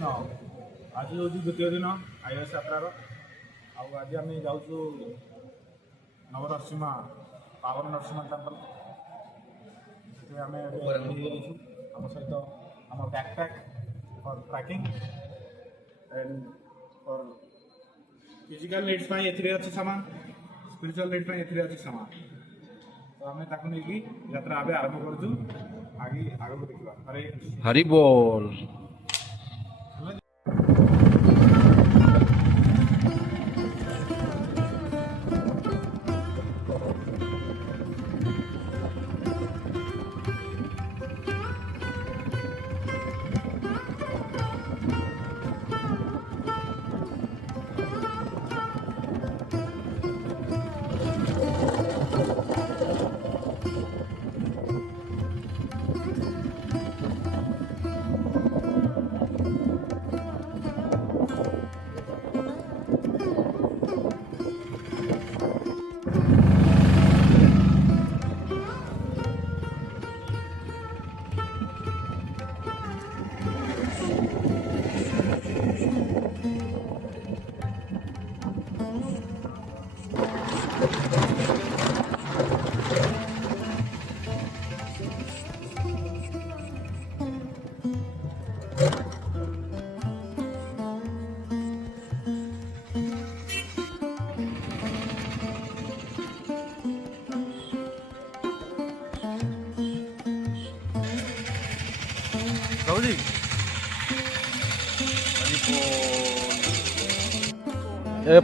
कृष्ण आज हूँ द्वितीय दिन आईएएस यात्रार आज आम जाऊँ नवनरसिंहा पावर नरसिंहा टेम्पल आम आम सहित आम backpack for trekking and for physical needs ए अच्छी सामान स्पिरिचुअल नीड्स ए अच्छी सामान तो आम नहीं यात्रा आगे आरंभ करूँ आगे आगे देखा हरे हरि बोल। जी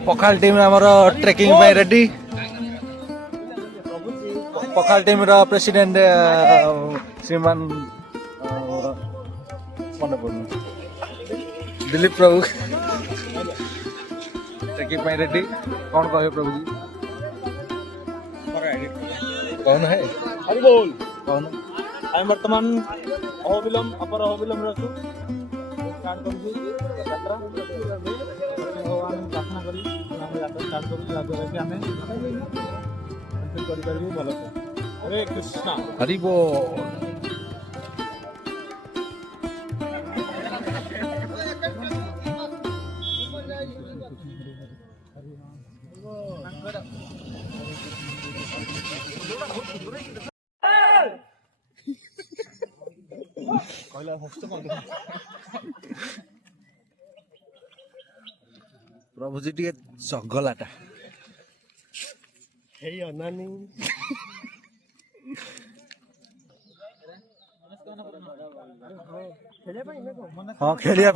पखाल टीम आमर ट्रेकिंग रेडी पखाल टीम प्रेसिडेंट श्रीमान दिलीप प्रभु ट्रेकिंग रेडी कौन कहे प्रभु जी कौन है हरि बोल। कौन आम बर्तमान अहोबिलम अपर अहोबिलम रसु स्टार्ट करूँ यात्रा भगवान प्रार्थना करी यात्रा स्टार्ट करूँ जहाँद्वारा कि आम करूँ भल से। हरे कृष्णा हरि बोल। प्रभु जी टे चगलाटा अनानी हाँ खेलिया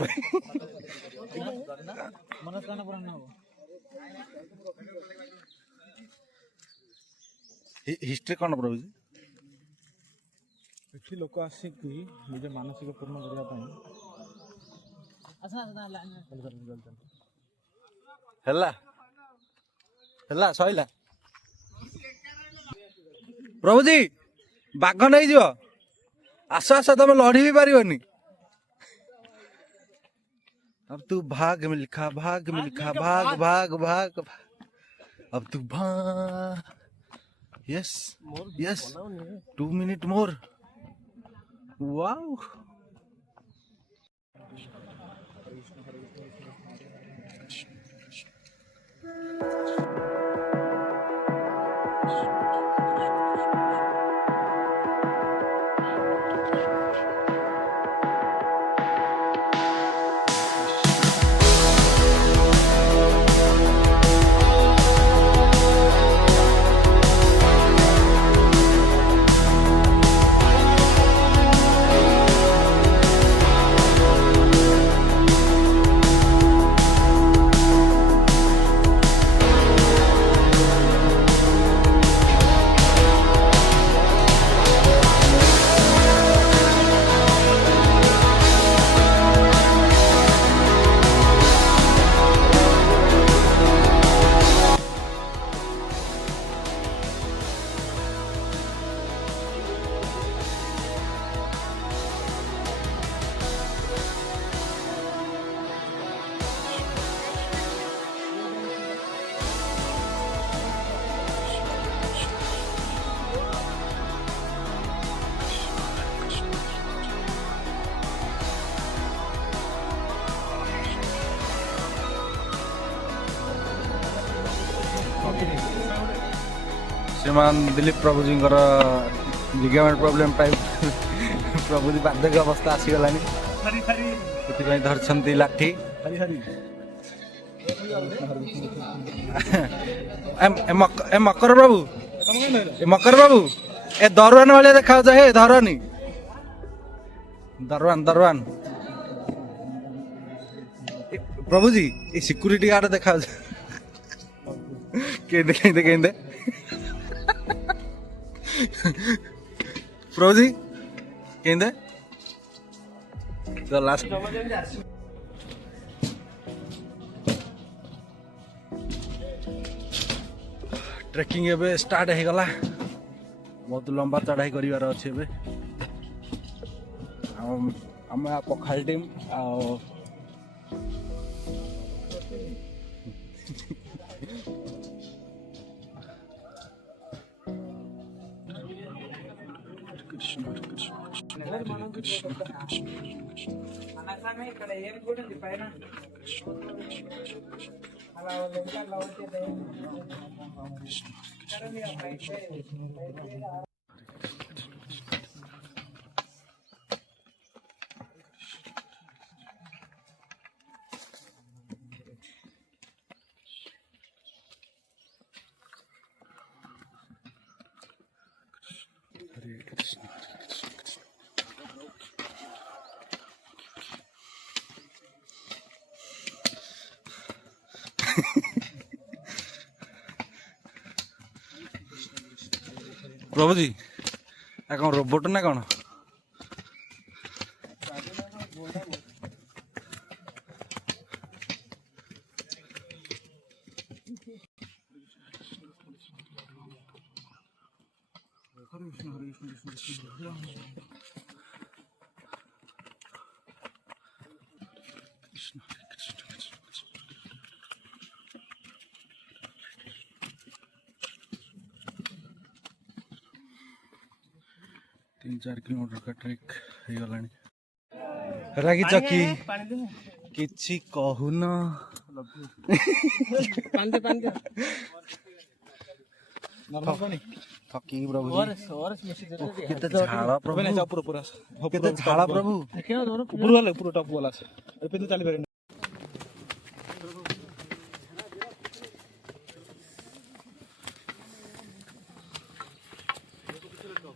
हिस्ट्री कौन प्रभु जी ये लोक आसिक निज मानसिक पूर्ण करने सैला प्रभु जी बाघ नहीं जो आस आस तुम लड़ी भी पारिबनी अब तू भाग मिल्खा भाग मिल्खा भाग भाग भाग अब तू भाग यस यस 2 मिनट मोर वाओ श्रीमान दिलीप प्रभु जी लिगामेंट प्रोब्लेम टाइप प्रभु जी बार्धक्य अवस्था आसीगला धरती लाठी मकर बाबू ए दरवान भाई देखा हे धरनी दरवान प्रभु जी ये सिक्यूरिटी गार्ड देखा केंदे प्रभु जी केंदे तो लास्ट ट्रेकिंग एबे स्टार्ट हो गला बहुत लंबा चढ़ाई करिवार अछि एबे हम पखाल टीम आ प्रभु जी कौन रोबोट ना कौन तीन 4 किलोमीटर का ट्रेक हो गला रागी चकी किछि कहून थकी प्रभु केते झाड़ा प्रभु केते झाड़ा प्रभु पूरा टॉप वाला से पे तो चली पारे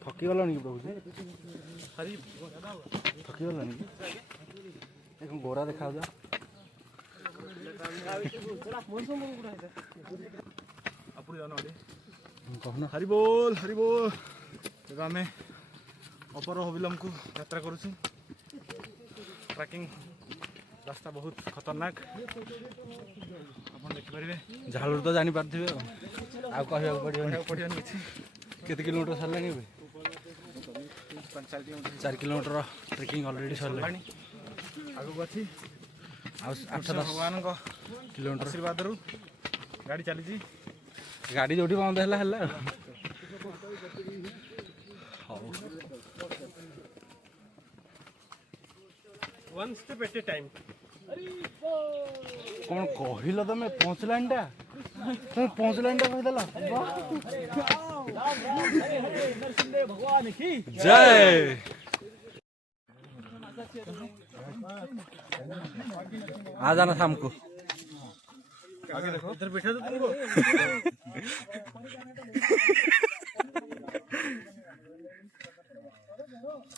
थकी गला नहीं प्रभु थकी गला नहीं एक गोरा देखा जा हरि बोल आम अपर हबिलम को यात्रा करुछु ट्रैकिंग रास्ता बहुत खतरनाक अपन देख पारे झालुर तो जानी पारथिबे आ कहया पड़ियो केते किलोमीटर सरलानी बे 4 किलोमीटर ट्रेकिंग ऑलरेडी सरलानी आगु गछि आ 8-10 भगवान को किलोमीटर आशीर्वाद रु गाड़ी चली जी गाड़ी जोटी बंद हैला one step at A time कौन कहिल तमे पहुंचलानटा तुम पहुंचलानटा कहदेला भगवान की जय आ जाना शाम को आगे देखो इधर बैठा तो तुमको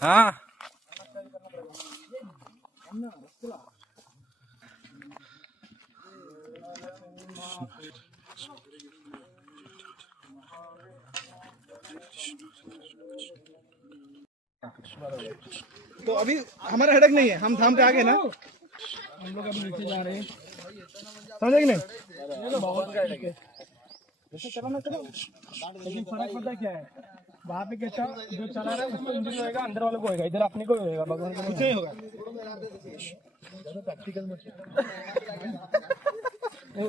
हाँ तो अभी हमारा हेडक नहीं है, हम थाम पे आ गए ना, हम लोग अभी नीचे जा रहे हैं, समझे कि नहीं? जैसे चलो ना चलो, लेकिन फर्क पड़ता क्या है, वहाँ पे कैसा जो चला रहा है उसको इंजरी होएगा, अंदर वाले को होएगा, इधर अपने को होएगा, भगवान को कुछ नहीं होगा। प्रैक्टिकल में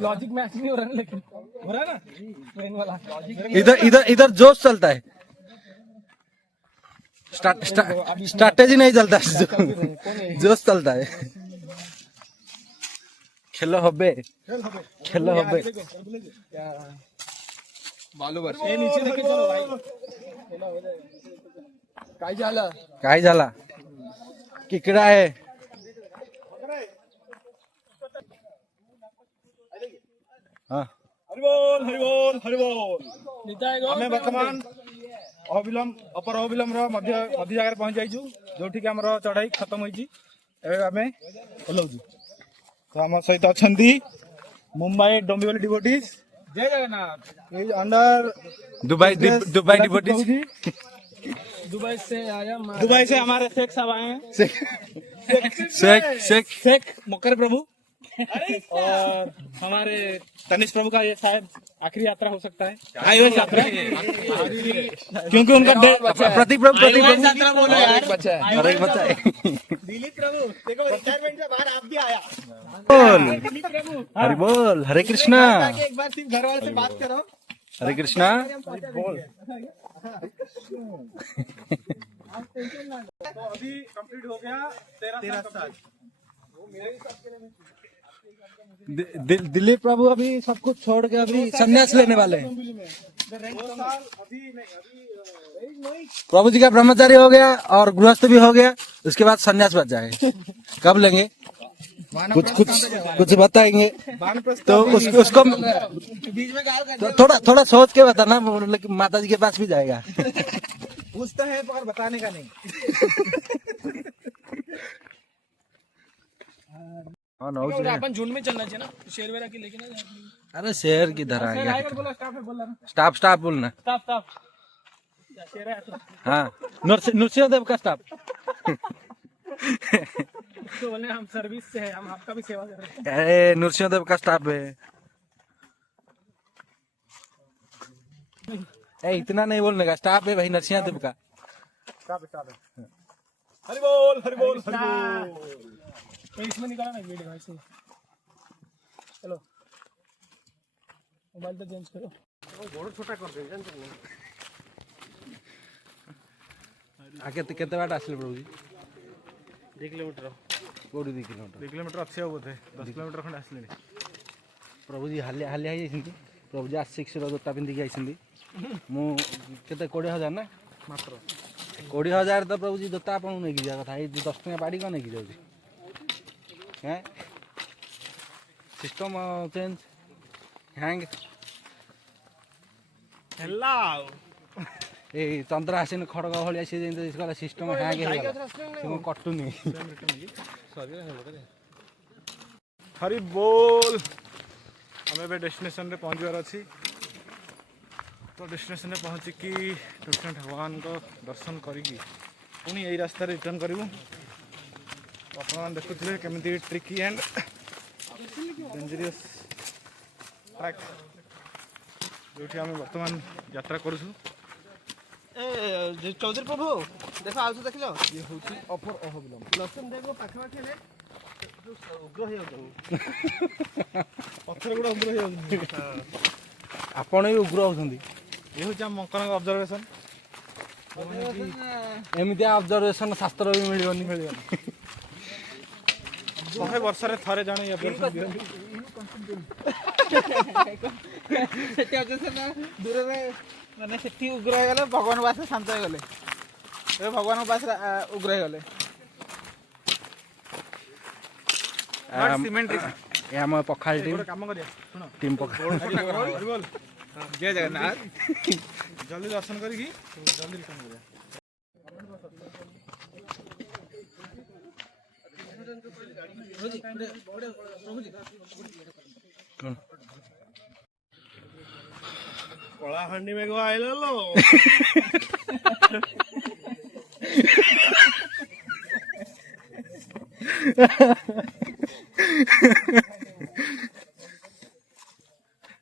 लॉजिक मैच नहीं हो रहा है, लेकिन हो रहा है ना ट्रेन वाला इधर जोश चलता है, स्ट्रैटेजी नहीं चलता, जोश चलता है। खेल हबे ये नीचे लेके चलो भाई। काय झाला किकडा आहे हाँ हरिबोल हरिबोल हरिबोल आमे वर्तमान अविलम अपर अविलम मध्य मध्य जगह पहुंच जाइछु जोठी कि हमर चढ़ाई खत्म होइछि एबे आमे ओलौछु तो हम सहित अछंती मुंबई डोंबिवली डिवोटीज जय Jagannath is under Dubai Dubai devotees Dubai से हमारे शेख साहब आए हैं। शेख शेख शेख मकर प्रभु और हमारे तनिष प्रभु का ये शायद आखिरी यात्रा हो सकता है। आयुष यात्रा क्योंकि उनका प्रतीक प्रभु यात्रा बोलो यार। और एक बच्चा है दिलीप प्रभु देखो रिटायरमेंट से बाहर आप भी आया। बोल दिलीप प्रभु हरि बोल हरे कृष्णा एक बार सिर्फ घर वाले से बात करो। हरे कृष्णा बोल तो अभी कंप्लीट हो गया 13 साल दिलीप प्रभु अभी सब कुछ छोड़ के अभी संन्यास लेने वाले हैं प्रभु जी का ब्रह्मचारी हो गया और गृहस्थ भी हो गया उसके बाद संन्यास बच जाएगा कब लेंगे कुछ बताएंगे तो उसको तो थोड़ा सोच के बताना लेकिन माता जी के पास भी जाएगा पूछता है पर बताने का नहीं अपन झुंड में चलना चाहिए ना शेर वेरा की लेके ना अरे शेर किधर आ गया बोला स्टाफ है बोला स्टाफ बोलना स्टाफ शेर है हाँ नृसिंह देव का स्टाफ तो बोले हम सर्विस से है हम आपका भी सेवा कर रहे हैं। अरे नृसिंह देव का स्टाफ है इतना नहीं बोलने का स्टाफ है भाई नरसिंह देव का हरिबोल हरिबोल हरिबोल तो इसमें निकाला ना वीडियो ऐसे चलो मोबाइल तो चेंज करो बड़ा छोटा कर दे आगे केते बाट आसले प्रभु जी 2 किलोमीटर कोडी 2 किलोमीटर 2 किलोमीटर अच्छे हो बोधे 10 किलोमीटर खंड आसले प्रभु जी हालिया हालिया जाइछिंती प्रभु जी आशिक रो जोता पिंदी आइछिंती मु केते 20000 ना मात्र 20000 तो प्रभु जी जोता आपन नै कि जा कथा 10 टका बाड़ी कोन कि जाउची हैं सिस्टम चेंज हैंग हेलो ए चंद्र आसिन खड़ग भलिया से जेंते सिस्टम हैंग हे गला कटुनी हरि बोल हमें बे डेस्टिनेशन रे पहुंचबार अछि तो डेस्टिनेशन रे पहुंची कि कृष्ण भगवान को दर्शन करिकी पुणी यही रास्ता रिटर्न करूँ अपन देखुले केमिति ट्रिकी एंड डेंजरियस ट्रैक जो आम बर्तमान यात्रा करूँ चौधरी प्रभु देखो आउ देख लो ये हूँ अपर अहबिलम लसन देखो पाखापाखी ने उग्र हो जाऊ पत्थर गुड़ा उग्र हो आपण भी उग्र होउछंदी ये हूँ आम मकर ऑब्जर्वेशन एमिति ऑब्जर्वेशन शास्त्र भी मिलिबनी 100 वर्ष रे थरे जाने ऑब्जर्वेशन दियंती सेठी अजसे ना दूर रे माने सेठी उग्र हो गले भगवान पास शांत हो गले ए भगवान पास उग्र हो गले सिमेंट्री ए हम पखाल टीम काम करिया सुनो टीम पखाल बोल जय जगन्नाथ जल्दी दर्शन करी जल्दी रिटर्न करिया कलाहांडी में गो आइलो लो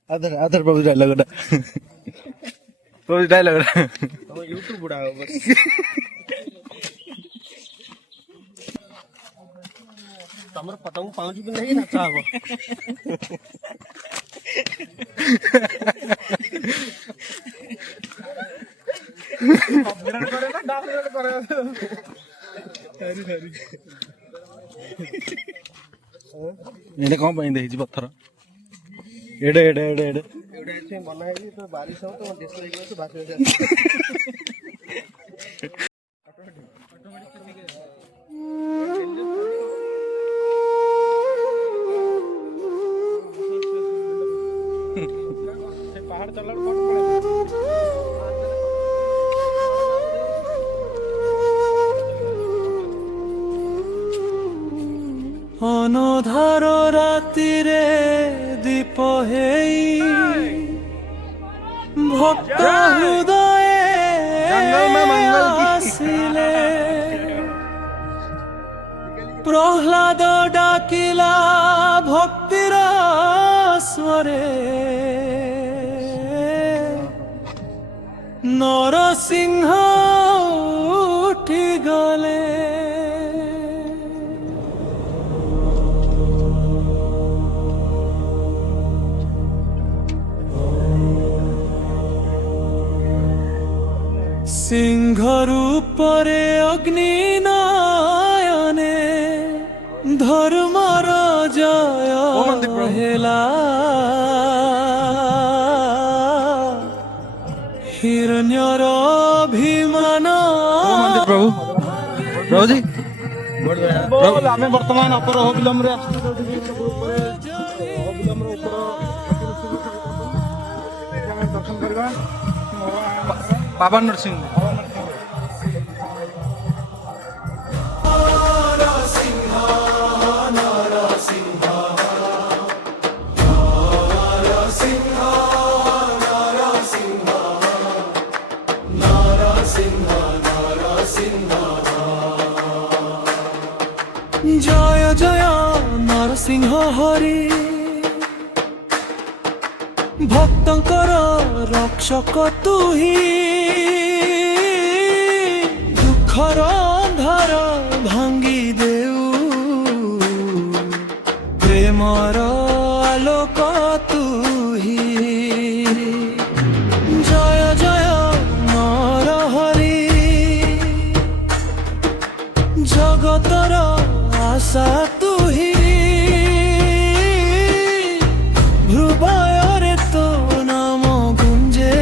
आधर प्रभु डायलॉग प्रभु डायलॉग तो यूट्यूब उड़ाओ बस तमर पतंग पांच भी नहीं नचा हो विराट करे ना डांस करे हरी हरी एडे कौन पाइन देखि पत्थर एडे एडे एडे एडे ମନା ହେଇଛି ତ ବାରିଶ ହବ ତ ଡିସ୍ ଲାଗିବ ତ ଭାସି ପାହାଡ଼ ଚଢ଼ିଲା ବେଳକୁ অনধার রাতিরে দীপ হেই ভক্ত হৃদয়ে আসিলে প্রহ্লাদ ডাকিলা ভক্তির স্বরে নরসিংহ উঠি গলে সিংহ রূপরে অগ্নি নয়নে ধর্মর জয় হেলা হিরণ্যর অভিমান ପ୍ରଭୁ ପ୍ରଭୁଜୀ ଆମେ ବର୍ତ୍ତମାନ ଅପର ଅବିଲମ୍ବରେ ଆସିଛୁ ଅବିଲମ୍ବର ଉପର ଆମେ ଦର୍ଶନ କରିବା ବାବା ନରସିଂହ জয় জয় নরসিংহ হরি ভক্তଙ୍କର ରକ୍ଷକ ତୁହି ଦୁଃଖର ଅନ୍ଧାର ଭାଙ୍ଗି ଦେଉ ପ୍ରେମର ଆଲୋକ ତୁହି ଜୟ ଜୟ ନର ହରି ଜଗତର ଆଶା ତୁହି ହୃଦୟରେ ତୋ ନାମ ଗୁଞ୍ଜେ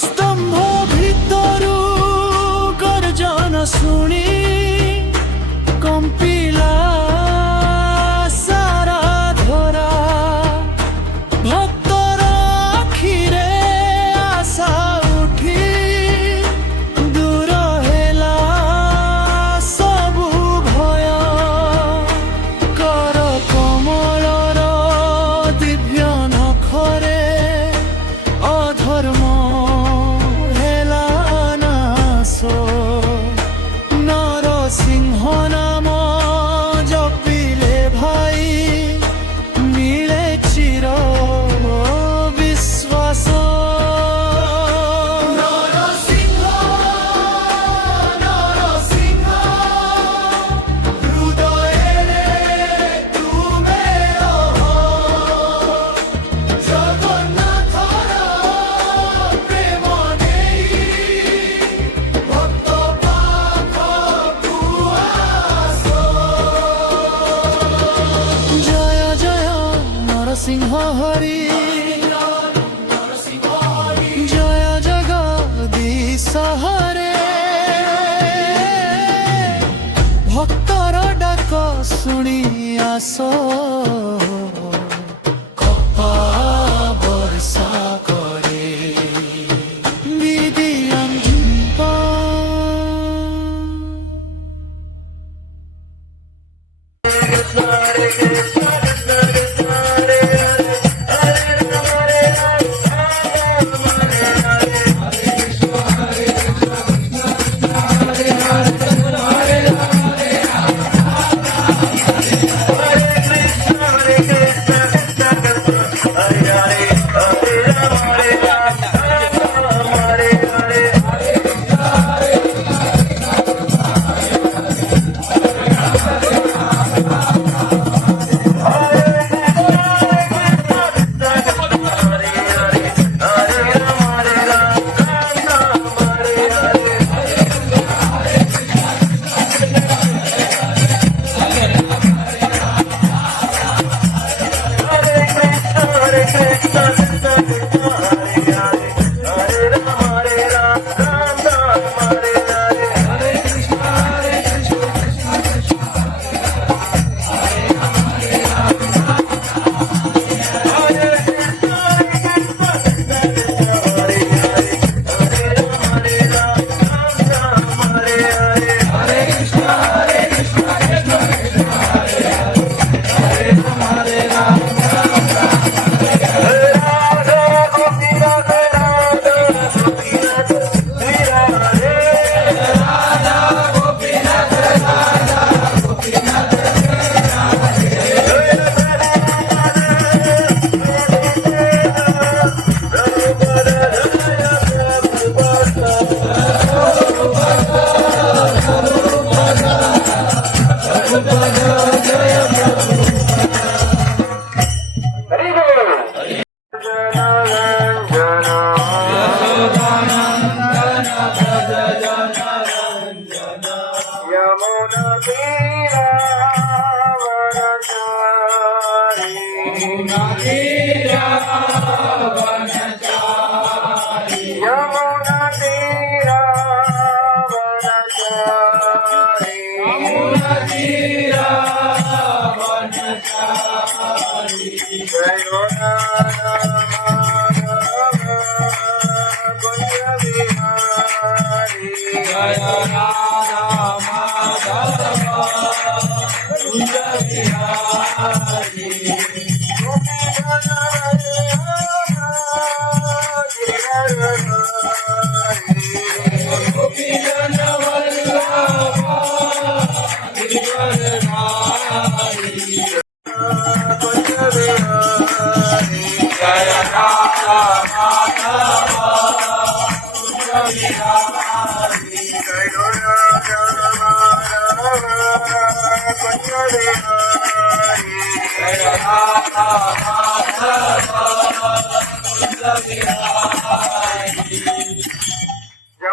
ସ୍ତମ୍ଭ ଭିତରୁ ଗର୍ଜନ ଶୁଣି କମ୍ପିଲା ସାରା ଧରା ଭକ୍ତର ଆଖିରେ ଆଶା ଉଠି ଦୂର ହେଲା ସବୁ ଭୟ କର କମଳର ଦିବ୍ୟ ନଖରେ ଅଧର୍ମ ହେଲା ନାଶ ନରସିଂହ ନାମ ଜପିଲେ ଭାଇ ମିଳେ ଚିର ବିଶ୍ୱାସ ନରସିଂହ ନରସିଂହ ହୃଦୟରେ ତୁମେ ରହ ଜଗନ୍ନାଥର ପ୍ରେମ ନେଇ ଭକ୍ତ ପାଖକୁ ଆସ ଜୟ ଜୟ ନରସିଂହ ହରି ଜୟ ଜଗଦୀଶ ହରେ ଭକ୍ତର ଡାକ ଶୁଣି ଆସ କପା ବର୍ଷା କରେ ବିଦିୟମ୍ପା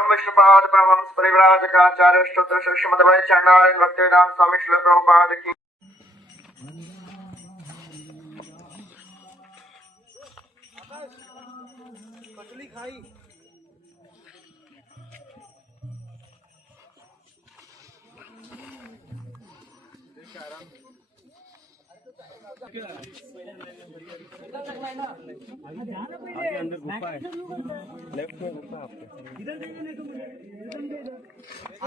विष्णुपाद परमहंस परिव्राजकाचार्य स्तोत्र श्रीमद्वै चंडारेन्द्र भक्तिवेदांत स्वामी श्रील प्रभुपाद की अंदर गुफा है, लेफ्ट में गुफा आपको।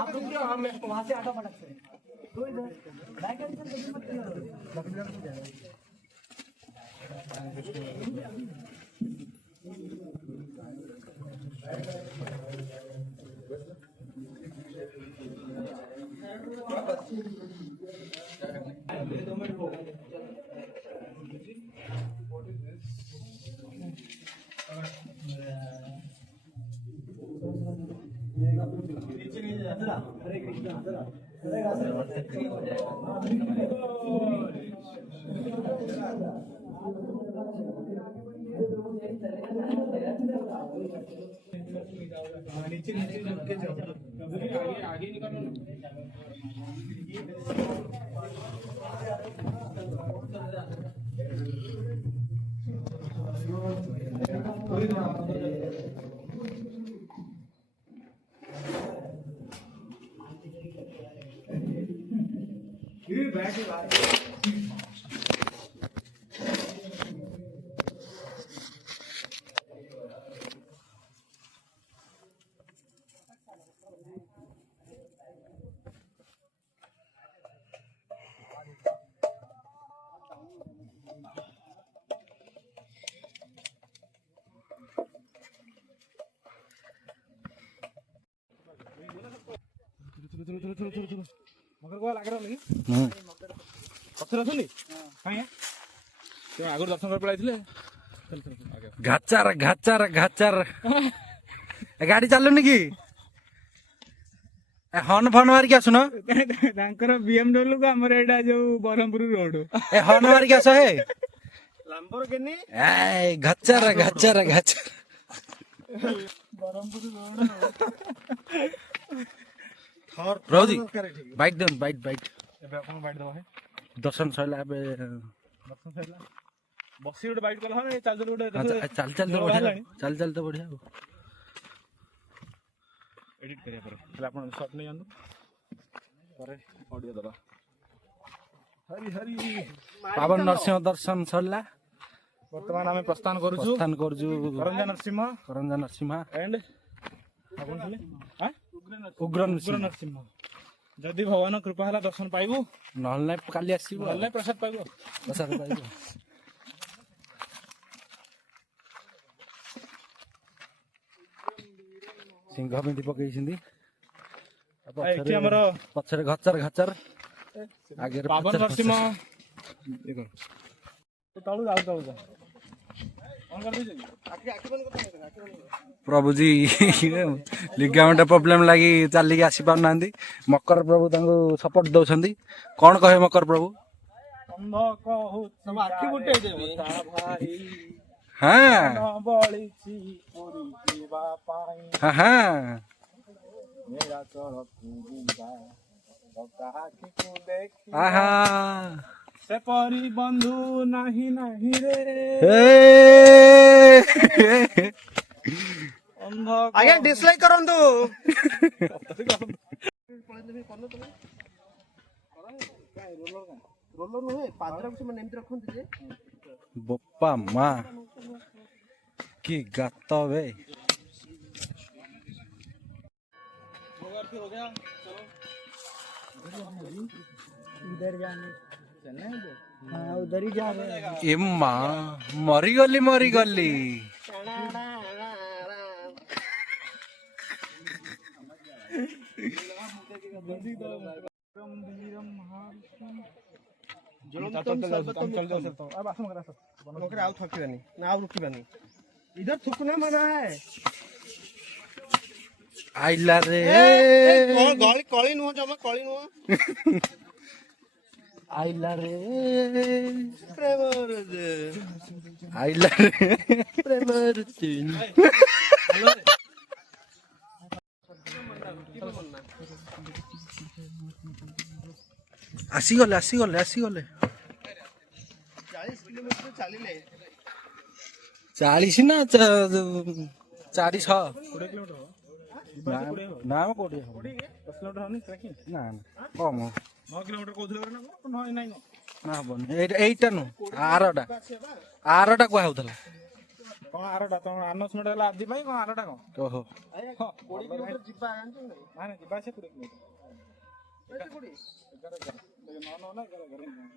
आप रुक जाओ, हम वहाँ से आटा पटक से तो इधर बैक साइड से जल्दी मत करो। मकर को लागे रही पत्थर असुनी कहीं तुम आगुर दर्शन कर पड़ाई घाचार घाचार घाचार गाड़ी चलुनी कि हर्न फर्न मारिक आसुन बीएमडब्ल्यू को आमर एटा जो बरहमपुर रोड ए हर्न मारिक आस हे लंबोर्गिनी ए घाचार घाचार घाचार बरहमपुर रोड प्रभु जी बाइट दन बाइट बाइट एबे अपन बाइट दबा है दर्शन सैला एबे दर्शन सैला बसी गोटे बाइट कला है चल चल गोटे चल चल तो बढ़िया चल चल तो बढ़िया एडिट करिया पर पहले अपन शॉट नहीं जानू करे ऑडियो दबा हरि हरि पावन नरसिंह दर्शन सैला वर्तमान आमे प्रस्थान करूछु करंजा नरसिंह एंड अपन खले हां उग्र नरसिंह जदि भगवान कृपा हला दर्शन पाइबो नहल नै काली आसीबो नहल नै प्रसाद पाइबो सिंह बिंदी पकईछिंदी एठी हमर पछरे घचर घचर आगे पावन नरसिंह देखो तो ताळू जाऊ जाऊ जा प्रभु जी लिगामेंट प्रोब्लेम लगी चलिक आसी पार ना मकर प्रभु सपोर्ट दौरान कौन कहे मकर प्रभु हाँ हाँ हाँ ଆଖିକୁ ଦେଖି ଆହା ସେପରି ବନ୍ଧୁ ନାହିଁ ନାହିଁ ରେ ଅନ୍ଧ ଆଜ୍ଞା ଡିସଲାଇକ୍ କରନ୍ତୁ। ରୋଲର ନୁହେଁ ପାଦରାକୁ ସେମାନେ ଏମିତି ରଖନ୍ତି ଯେ ବୋପା ମା କି ଗାତ ବେ उधर जाने हाँ उधर ही जा रहे हैं। ଏ ମା ମରିଗଲି ମରିଗଲି ଆଉ ଥକିବାନି ନା ଆଉ रुकिबानी इधर थूकना मजा है। ଆଇଲା ରେ गली कली नुह जमा कली नुह ଆଇଲା ରେ प्रेमर ଆଇଲା ରେ प्रेमर ଆସିଗଲେ ଆସିଗଲେ ଆସିଗଲେ 40 किलोमीटर चलिले 40 ନା 400 ନା ମ 20 ହବ 10 କିଲୋମିଟର ହଉନି ଟ୍ରେକିଂ ନା ନା କମ 9 କିଲୋମିଟର କହୁଥିଲେ ନା କଣ ନାଇଁ ନା ହବନି ଏଇଟା ନୁ ଆରଟା କୁହା ହଉଥିଲା କଣ ଆରଟା ତମ ଆନଉନ୍ସମେଣ୍ଟ ହେଲା ଆଜି ପାଇଁ କଣ ଆରଟା କଣ ଓହୋ 20 किलोमीटर जिबा जानछ ନା ନା ଯିବା ଆସିବା 20 କିଲୋମିଟର 9 ନା 11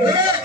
Yeah.